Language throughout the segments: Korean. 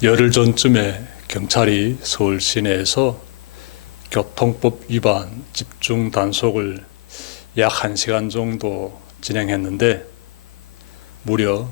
열흘 전쯤에 경찰이 서울 시내에서 교통법 위반 집중 단속을 약 1시간 정도 진행했는데 무려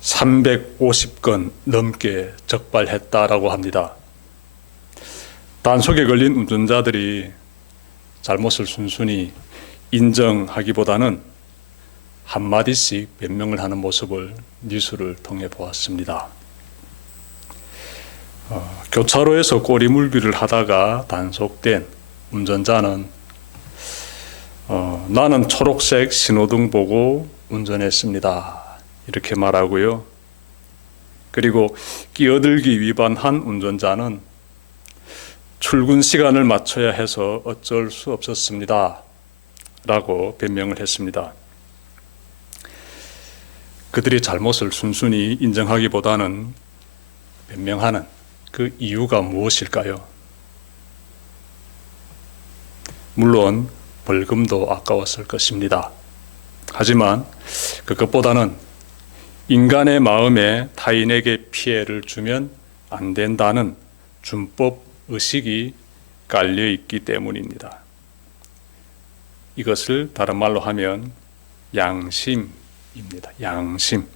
350건 넘게 적발했다라고 합니다. 단속에 걸린 운전자들이 잘못을 순순히 인정하기보다는 한마디씩 변명을 하는 모습을 뉴스를 통해 보았습니다. 교차로에서 꼬리물비를 하다가 단속된 운전자는 나는 초록색 신호등 보고 운전했습니다. 이렇게 말하고요. 그리고 끼어들기 위반한 운전자는 출근 시간을 맞춰야 해서 어쩔 수 없었습니다. 라고 변명을 했습니다. 그들이 잘못을 순순히 인정하기보다는 변명하는 그 이유가 무엇일까요? 물론 벌금도 아까웠을 것입니다. 하지만 그것보다는 인간의 마음에 타인에게 피해를 주면 안 된다는 준법 의식이 깔려 있기 때문입니다. 이것을 다른 말로 하면 양심입니다. 양심.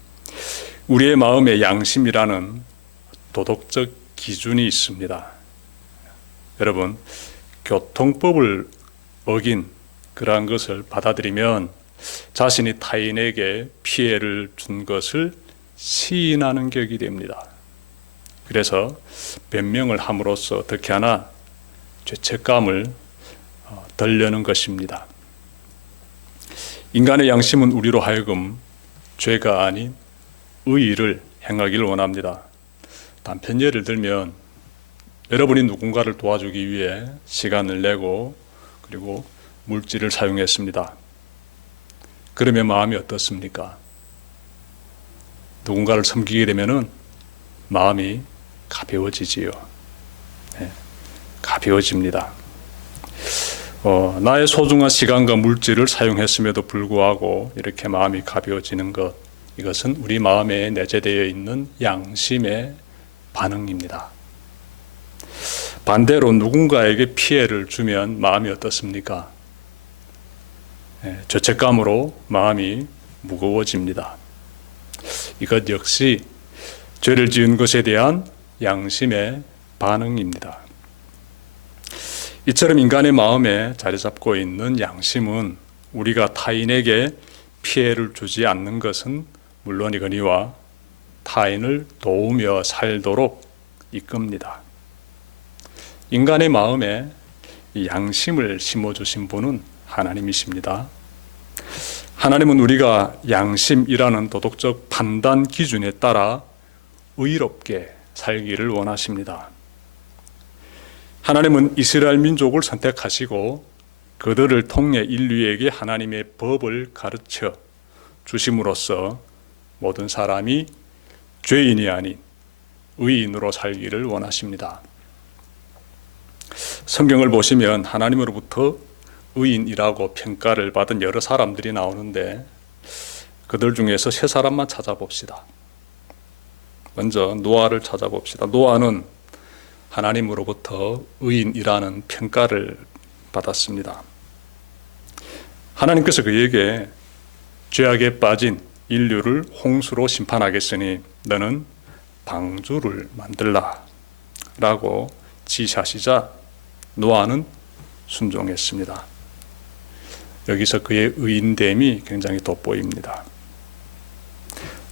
우리의 마음에 양심이라는 도덕적 기준이 있습니다. 여러분, 교통법을 어긴 그러한 것을 받아들이면 자신이 타인에게 피해를 준 것을 시인하는 격이 됩니다. 그래서 변명을 함으로써 어떻게 하나 죄책감을 덜려는 것입니다. 인간의 양심은 우리로 하여금 죄가 아닌 의의를 행하기를 원합니다. 단편 예를 들면 여러분이 누군가를 도와주기 위해 시간을 내고 그리고 물질을 사용했습니다. 그러면 마음이 어떻습니까? 누군가를 섬기게 되면은 마음이 가벼워지지요. 네, 가벼워집니다. 나의 소중한 시간과 물질을 사용했음에도 불구하고 이렇게 마음이 가벼워지는 것, 이것은 우리 마음에 내재되어 있는 양심의 반응입니다. 반대로 누군가에게 피해를 주면 마음이 어떻습니까? 죄책감으로 마음이 무거워집니다. 이것 역시 죄를 지은 것에 대한 양심의 반응입니다. 이처럼 인간의 마음에 자리 잡고 있는 양심은 우리가 타인에게 피해를 주지 않는 것은 물론이거니와 타인을 도우며 살도록 이끕니다. 인간의 마음에 이 양심을 심어주신 분은 하나님이십니다. 하나님은 우리가 양심이라는 도덕적 판단 기준에 따라 의롭게 살기를 원하십니다. 하나님은 이스라엘 민족을 선택하시고 그들을 통해 인류에게 하나님의 법을 가르쳐 주심으로써 모든 사람이 죄인이 아닌 의인으로 살기를 원하십니다. 성경을 보시면 하나님으로부터 의인이라고 평가를 받은 여러 사람들이 나오는데 그들 중에서 세 사람만 찾아봅시다. 먼저 노아를 찾아봅시다. 노아는 하나님으로부터 의인이라는 평가를 받았습니다. 하나님께서 그에게 죄악에 빠진 인류를 홍수로 심판하겠으니 너는 방주를 만들라 라고 지시하시자 노아는 순종했습니다. 여기서 그의 의인됨이 굉장히 돋보입니다.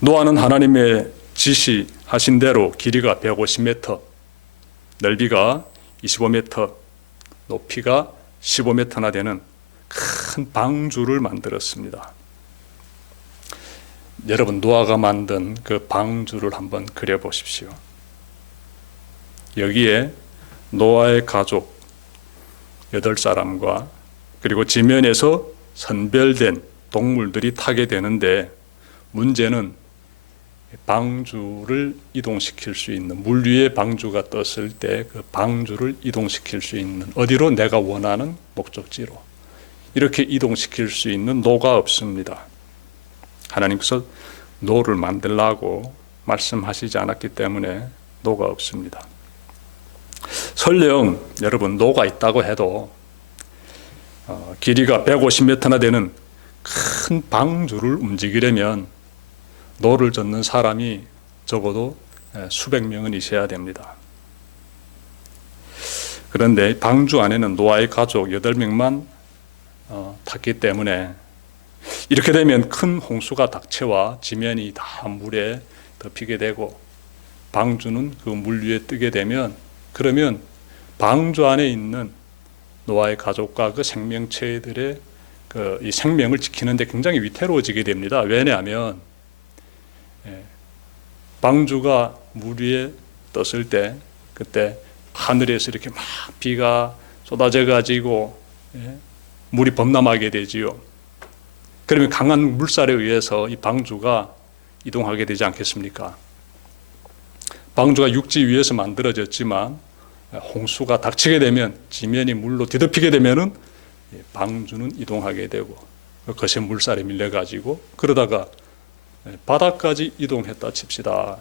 노아는 하나님의 지시하신 대로 길이가 150m, 넓이가 25m, 높이가 15m나 되는 큰 방주를 만들었습니다. 여러분, 노아가 만든 그 방주를 한번 그려보십시오. 여기에 노아의 가족 8사람과 그리고 지면에서 선별된 동물들이 타게 되는데 문제는 방주를 이동시킬 수 있는, 물 위에 방주가 떴을 때 그 방주를 이동시킬 수 있는, 어디로? 내가 원하는 목적지로 이렇게 이동시킬 수 있는 노가 없습니다. 하나님께서 노를 만들라고 말씀하시지 않았기 때문에 노가 없습니다. 설령 여러분 노가 있다고 해도 길이가 150m나 되는 큰 방주를 움직이려면 노를 젓는 사람이 적어도 수백 명은 있어야 됩니다. 그런데 방주 안에는 노아의 가족 8명만 탔기 때문에 이렇게 되면 큰 홍수가 닥쳐와 지면이 다 물에 덮이게 되고 방주는 그 물 위에 뜨게 되면, 그러면 방주 안에 있는 노아의 가족과 그 생명체들의 이 생명을 지키는데 굉장히 위태로워지게 됩니다. 왜냐하면 방주가 물 위에 떴을 때 그때 하늘에서 이렇게 막 비가 쏟아져 가지고 물이 범람하게 되지요. 그러면 강한 물살에 의해서 이 방주가 이동하게 되지 않겠습니까? 방주가 육지 위에서 만들어졌지만 홍수가 닥치게 되면, 지면이 물로 뒤덮이게 되면은 방주는 이동하게 되고 거센 물살에 밀려가지고 그러다가 바다까지 이동했다 칩시다.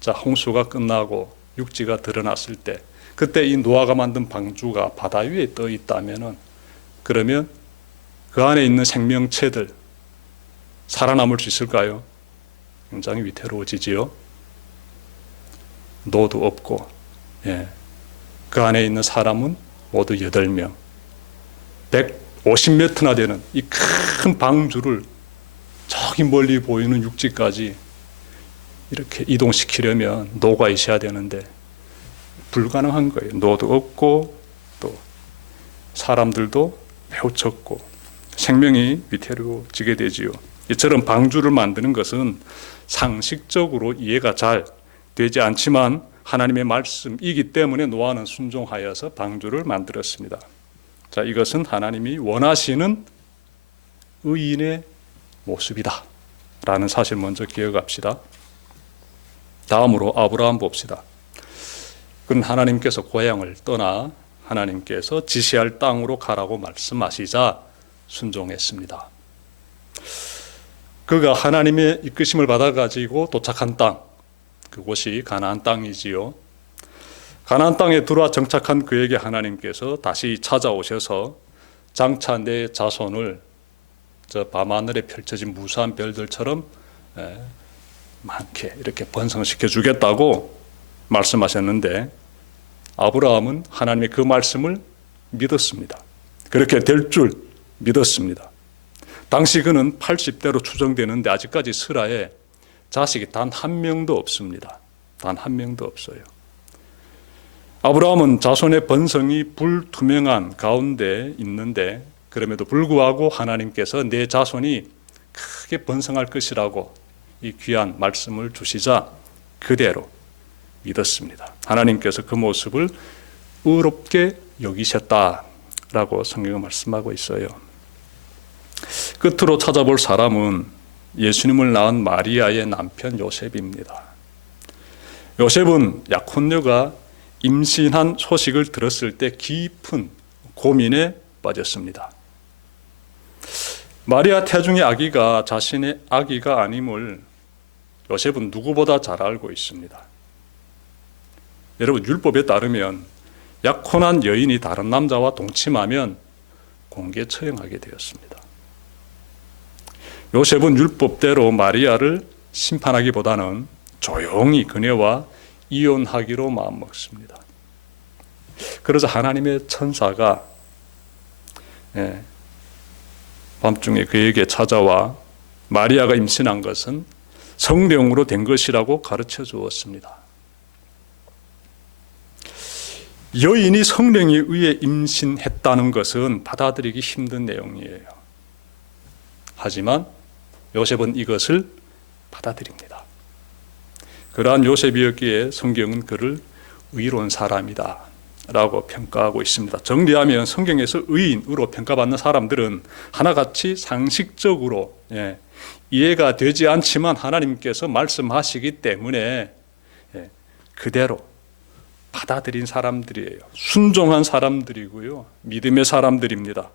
자, 홍수가 끝나고 육지가 드러났을 때 그때 이 노아가 만든 방주가 바다 위에 떠 있다면은, 그러면 그 안에 있는 생명체들 살아남을 수 있을까요? 굉장히 위태로워지지요. 노도 없고, 그 안에 있는 사람은 모두 8명, 150m나 되는 이 큰 방주를 저기 멀리 보이는 육지까지 이렇게 이동시키려면 노가 있어야 되는데 불가능한 거예요. 노도 없고 또 사람들도 매우 적고 생명이 위태로워지게 되지요. 이처럼 방주를 만드는 것은 상식적으로 이해가 잘 되지 않지만 하나님의 말씀이기 때문에 노아는 순종하여서 방주를 만들었습니다. 자, 이것은 하나님이 원하시는 의인의 모습이다 라는 사실 먼저 기억합시다. 다음으로 아브라함 봅시다. 그는 하나님께서 고향을 떠나 하나님께서 지시할 땅으로 가라고 말씀하시자 순종했습니다. 그가 하나님의 이끄심을 받아가지고 도착한 땅, 그곳이 가나안 땅이지요. 가나안 땅에 들어와 정착한 그에게 하나님께서 다시 찾아오셔서 장차 내 자손을 저 밤하늘에 펼쳐진 무수한 별들처럼 많게 이렇게 번성시켜 주겠다고 말씀하셨는데, 아브라함은 하나님의 그 말씀을 믿었습니다. 그렇게 될 줄 믿었습니다. 당시 그는 80대로 추정되는데 아직까지 스라에 자식이 단 한 명도 없습니다. 단 한 명도 없어요. 아브라함은 자손의 번성이 불투명한 가운데 있는데 그럼에도 불구하고 하나님께서 내 자손이 크게 번성할 것이라고 이 귀한 말씀을 주시자 그대로 믿었습니다. 하나님께서 그 모습을 의롭게 여기셨다라고 성경은 말씀하고 있어요. 끝으로 찾아볼 사람은 예수님을 낳은 마리아의 남편 요셉입니다. 요셉은 약혼녀가 임신한 소식을 들었을 때 깊은 고민에 빠졌습니다. 마리아 태중의 아기가 자신의 아기가 아님을 요셉은 누구보다 잘 알고 있습니다. 여러분, 율법에 따르면 약혼한 여인이 다른 남자와 동침하면 공개 처형하게 되었습니다. 요셉은 율법대로 마리아를 심판하기보다는 조용히 그녀와 이혼하기로 마음먹습니다. 그러자 하나님의 천사가 밤중에 그에게 찾아와 마리아가 임신한 것은 성령으로 된 것이라고 가르쳐 주었습니다. 여인이 성령에 의해 임신했다는 것은 받아들이기 힘든 내용이에요. 하지만 요셉은 이것을 받아들입니다. 그러한 요셉이었기에 성경은 그를 의로운 사람이다 라고 평가하고 있습니다. 정리하면 성경에서 의인으로 평가받는 사람들은 하나같이 상식적으로 이해가 되지 않지만 하나님께서 말씀하시기 때문에 그대로 받아들인 사람들이에요. 순종한 사람들이고요. 믿음의 사람들입니다.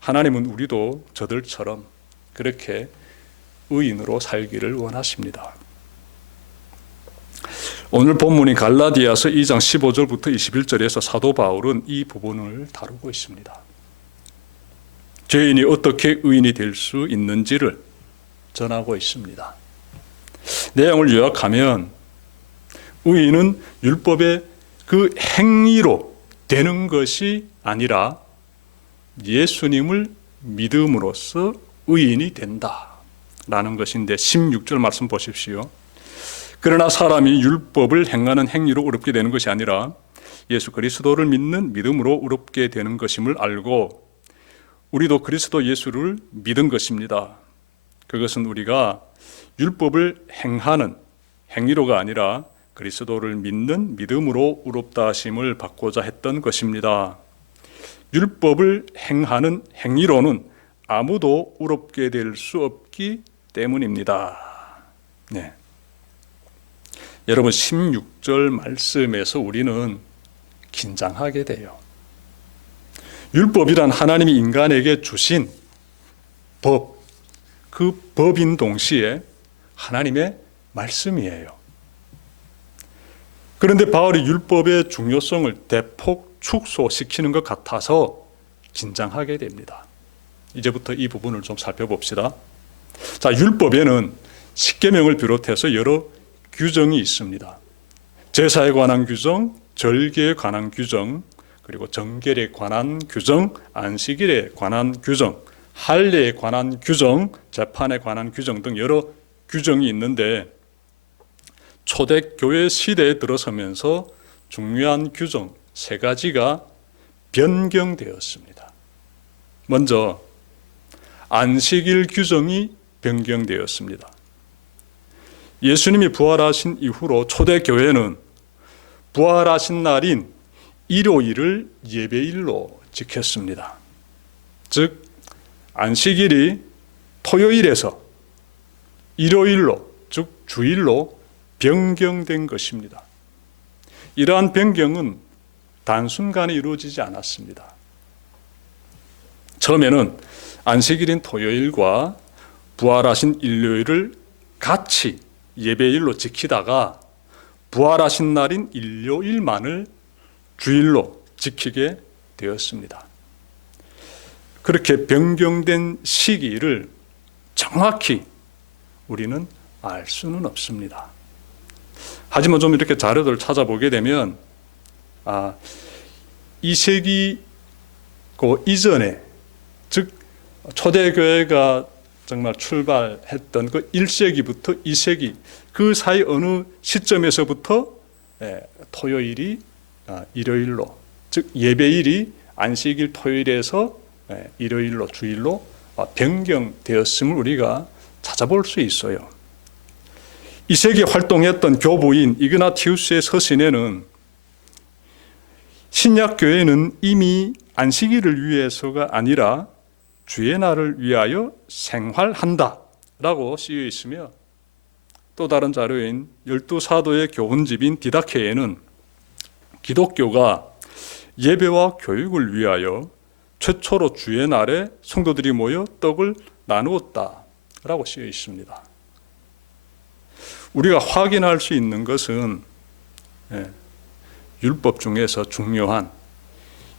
하나님은 우리도 저들처럼 그렇게 의인으로 살기를 원하십니다. 오늘 본문인 갈라디아서 2장 15절부터 21절에서 사도 바울은 이 부분을 다루고 있습니다. 죄인이 어떻게 의인이 될 수 있는지를 전하고 있습니다. 내용을 요약하면 의인은 율법의 그 행위로 되는 것이 아니라 예수님을 믿음으로써 의인이 된다라는 것인데 16절 말씀 보십시오. 그러나 사람이 율법을 행하는 행위로 의롭게 되는 것이 아니라 예수 그리스도를 믿는 믿음으로 의롭게 되는 것임을 알고 우리도 그리스도 예수를 믿은 것입니다. 그것은 우리가 율법을 행하는 행위로가 아니라 그리스도를 믿는 믿음으로 의롭다 하심을 받고자 했던 것입니다. 율법을 행하는 행위로는 아무도 의롭게 될 수 없기 때문입니다. 네. 여러분 16절 말씀에서 우리는 긴장하게 돼요. 율법이란 하나님이 인간에게 주신 법, 그 법인 동시에 하나님의 말씀이에요. 그런데 바울이 율법의 중요성을 대폭 축소시키는 것 같아서 긴장하게 됩니다. 이제부터 이 부분을 좀 살펴봅시다. 자, 율법에는 십계명을 비롯해서 여러 규정이 있습니다. 제사에 관한 규정, 절기에 관한 규정, 그리고 정결에 관한 규정, 안식일에 관한 규정, 할례에 관한 규정, 재판에 관한 규정 등 여러 규정이 있는데 초대교회 시대에 들어서면서 중요한 규정 3가지가 변경되었습니다. 먼저 안식일 규정이 변경되었습니다. 예수님이 부활하신 이후로 초대교회는 부활하신 날인 일요일을 예배일로 지켰습니다. 즉 안식일이 토요일에서 일요일로, 즉 주일로 변경된 것입니다. 이러한 변경은 단순간에 이루어지지 않았습니다. 처음에는 안식일인 토요일과 부활하신 일요일을 같이 예배일로 지키다가 부활하신 날인 일요일만을 주일로 지키게 되었습니다. 그렇게 변경된 시기를 정확히 우리는 알 수는 없습니다. 하지만 좀 이렇게 자료들을 찾아보게 되면 2세기 그 이전에, 즉 초대교회가 정말 출발했던 그 1세기부터 2세기 그 사이 어느 시점에서부터 토요일이 일요일로, 즉 예배일이 안식일 토요일에서 일요일로 주일로 변경되었음을 우리가 찾아볼 수 있어요. 2세기에 활동했던 교부인 이그나티우스의 서신에는 신약교회는 이미 안식일을 위해서가 아니라 주의 날을 위하여 생활한다 라고 쓰여 있으며, 또 다른 자료인 12사도의 교훈집인 디다케에는 기독교가 예배와 교육을 위하여 최초로 주의 날에 성도들이 모여 떡을 나누었다 라고 쓰여 있습니다. 우리가 확인할 수 있는 것은 율법 중에서 중요한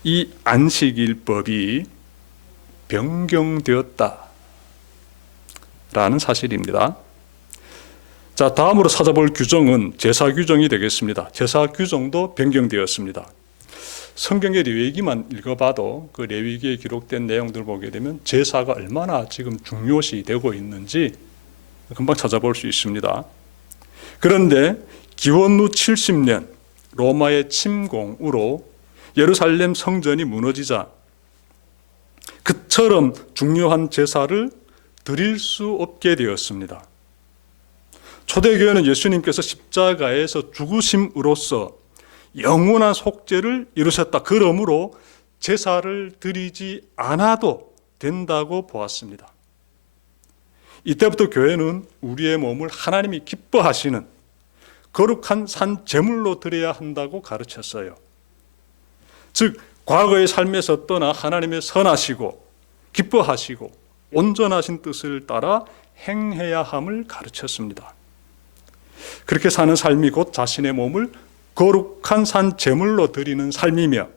이 안식일법이 변경되었다라는 사실입니다. 자, 다음으로 찾아볼 규정은 제사 규정이 되겠습니다. 제사 규정도 변경되었습니다. 성경의 레위기만 읽어봐도 그 레위기에 기록된 내용들을 보게 되면 제사가 얼마나 지금 중요시 되고 있는지 금방 찾아볼 수 있습니다. 그런데 기원 후 70년 로마의 침공으로 예루살렘 성전이 무너지자 그처럼 중요한 제사를 드릴 수 없게 되었습니다. 초대교회는 예수님께서 십자가에서 죽으심으로써 영원한 속죄를 이루셨다. 그러므로 제사를 드리지 않아도 된다고 보았습니다. 이때부터 교회는 우리의 몸을 하나님이 기뻐하시는 거룩한 산 제물로 드려야 한다고 가르쳤어요. 즉 과거의 삶에서 떠나 하나님의 선하시고 기뻐하시고 온전하신 뜻을 따라 행해야 함을 가르쳤습니다. 그렇게 사는 삶이 곧 자신의 몸을 거룩한 산 제물로 드리는 삶이며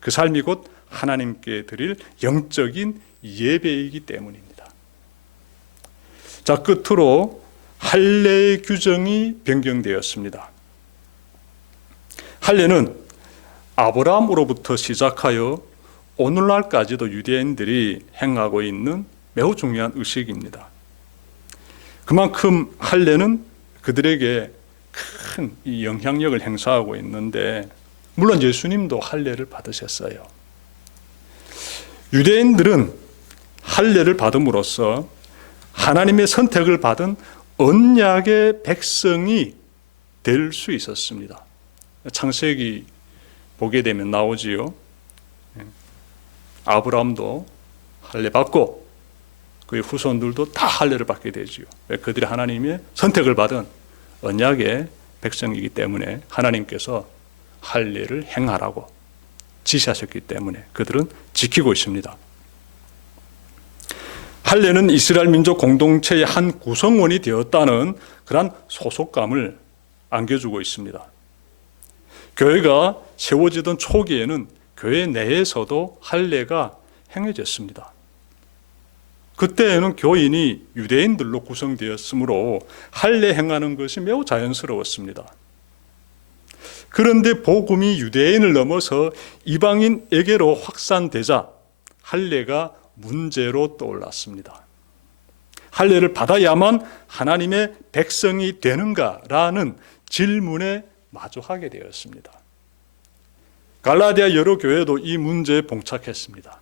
그 삶이 곧 하나님께 드릴 영적인 예배이기 때문입니다. 자, 끝으로 할례의 규정이 변경되었습니다. 할례는 아브라함으로부터 시작하여 오늘날까지도 유대인들이 행하고 있는 매우 중요한 의식입니다. 그만큼 할례는 그들에게 큰 영향력을 행사하고 있는데, 물론 예수님도 할례를 받으셨어요. 유대인들은 할례를 받음으로써 하나님의 선택을 받은 언약의 백성이 될 수 있었습니다. 창세기 보게 되면 나오지요. 아브라함도 할례 받고 그의 후손들도 다 할례를 받게 되지요. 그들이 하나님의 선택을 받은 언약의 백성이기 때문에 하나님께서 할례를 행하라고 지시하셨기 때문에 그들은 지키고 있습니다. 할례는 이스라엘 민족 공동체의 한 구성원이 되었다는 그런 소속감을 안겨주고 있습니다. 교회가 세워지던 초기에는 교회 내에서도 할례가 행해졌습니다. 그때에는 교인이 유대인들로 구성되었으므로 할례 행하는 것이 매우 자연스러웠습니다. 그런데 복음이 유대인을 넘어서 이방인에게로 확산되자 할례가 문제로 떠올랐습니다. 할례를 받아야만 하나님의 백성이 되는가라는 질문에 마주하게 되었습니다. 갈라디아 여러 교회도 이 문제에 봉착했습니다.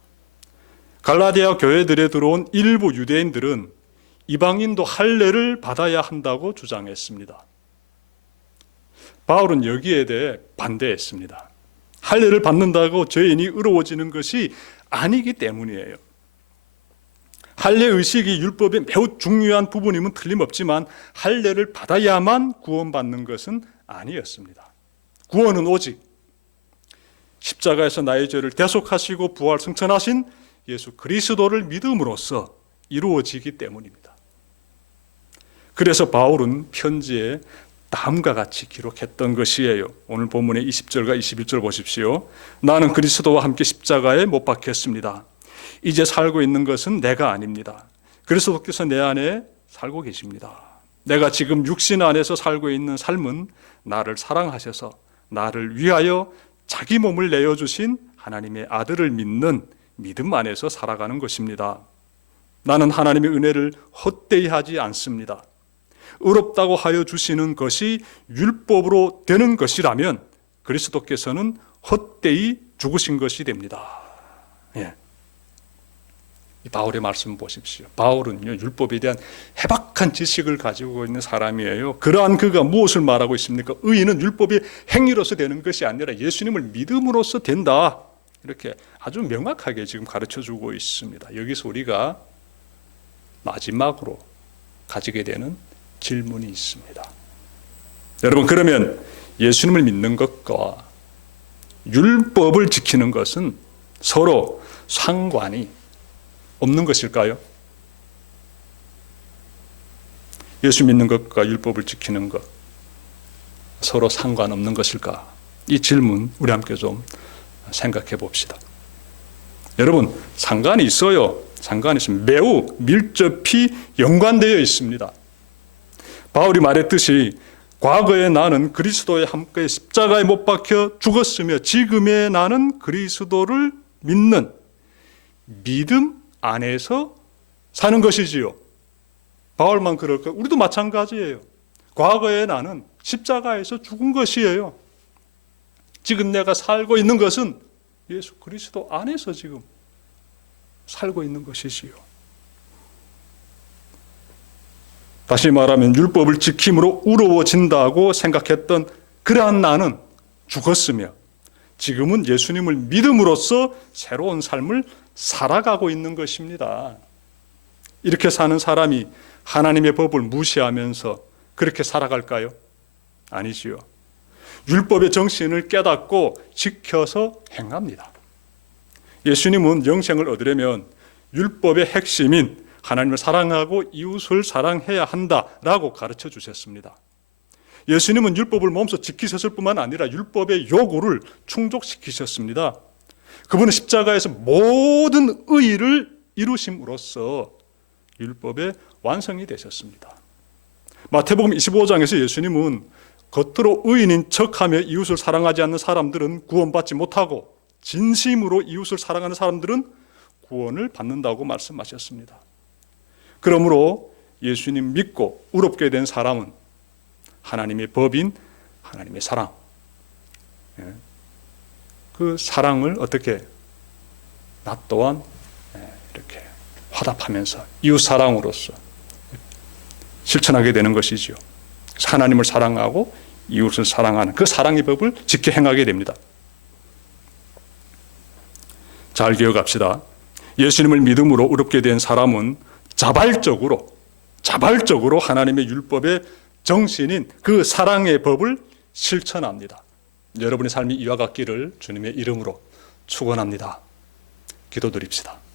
갈라디아 교회들에 들어온 일부 유대인들은 이방인도 할례를 받아야 한다고 주장했습니다. 바울은 여기에 대해 반대했습니다. 할례를 받는다고 죄인이 의로워지는 것이 아니기 때문이에요. 할례 의식이 율법의 매우 중요한 부분임은 틀림없지만 할례를 받아야만 구원받는 것은 아니었습니다. 구원은 오직 십자가에서 나의 죄를 대속하시고 부활 승천하신 예수 그리스도를 믿음으로써 이루어지기 때문입니다. 그래서 바울은 편지에 다음과 같이 기록했던 것이에요. 오늘 본문의 20절과 21절 보십시오. 나는 그리스도와 함께 십자가에 못 박혔습니다. 이제 살고 있는 것은 내가 아닙니다. 그리스도께서 내 안에 살고 계십니다. 내가 지금 육신 안에서 살고 있는 삶은 나를 사랑하셔서 나를 위하여 자기 몸을 내어주신 하나님의 아들을 믿는 믿음 안에서 살아가는 것입니다. 나는 하나님의 은혜를 헛되이 하지 않습니다. 의롭다고 하여 주시는 것이 율법으로 되는 것이라면 그리스도께서는 헛되이 죽으신 것이 됩니다. 예. 이 바울의 말씀 보십시오. 바울은요, 율법에 대한 해박한 지식을 가지고 있는 사람이에요. 그러한 그가 무엇을 말하고 있습니까? 의인은 율법의 행위로서 되는 것이 아니라 예수님을 믿음으로써 된다. 이렇게 아주 명확하게 지금 가르쳐주고 있습니다. 여기서 우리가 마지막으로 가지게 되는 질문이 있습니다. 여러분, 그러면 예수님을 믿는 것과 율법을 지키는 것은 서로 상관이 없는 것일까요? 예수 믿는 것과 율법을 지키는 것 서로 상관없는 것일까? 이 질문 우리 함께 좀 생각해 봅시다. 여러분, 상관이 있어요. 상관이 있습니다. 매우 밀접히 연관되어 있습니다. 바울이 말했듯이 과거에 나는 그리스도에 함께 십자가에 못 박혀 죽었으며 지금의 나는 그리스도를 믿는 믿음 안에서 사는 것이지요. 바울만 그럴까? 우리도 마찬가지예요. 과거에 나는 십자가에서 죽은 것이에요. 지금 내가 살고 있는 것은 예수 그리스도 안에서 지금 살고 있는 것이지요. 다시 말하면 율법을 지킴으로 의로워진다고 생각했던 그러한 나는 죽었으며 지금은 예수님을 믿음으로써 새로운 삶을 살아가고 있는 것입니다. 이렇게 사는 사람이 하나님의 법을 무시하면서 그렇게 살아갈까요? 아니지요. 율법의 정신을 깨닫고 지켜서 행합니다. 예수님은 영생을 얻으려면 율법의 핵심인 하나님을 사랑하고 이웃을 사랑해야 한다라고 가르쳐 주셨습니다. 예수님은 율법을 몸소 지키셨을 뿐만 아니라 율법의 요구를 충족시키셨습니다. 그분은 십자가에서 모든 의의를 이루심으로써 율법의 완성이 되셨습니다. 마태복음 25장에서 예수님은 겉으로 의인인 척하며 이웃을 사랑하지 않는 사람들은 구원받지 못하고 진심으로 이웃을 사랑하는 사람들은 구원을 받는다고 말씀하셨습니다. 그러므로 예수님 믿고 의롭게 된 사람은 하나님의 법인 하나님의 사랑, 그 사랑을 어떻게 나 또한 이렇게 화답하면서 이웃 사랑으로서 실천하게 되는 것이지요. 하나님을 사랑하고 이웃을 사랑하는 그 사랑의 법을 지켜 행하게 됩니다. 잘 기억합시다. 예수님을 믿음으로 의롭게 된 사람은 자발적으로 하나님의 율법의 정신인 그 사랑의 법을 실천합니다. 여러분의 삶이 이와 같기를 주님의 이름으로 축원합니다. 기도드립시다.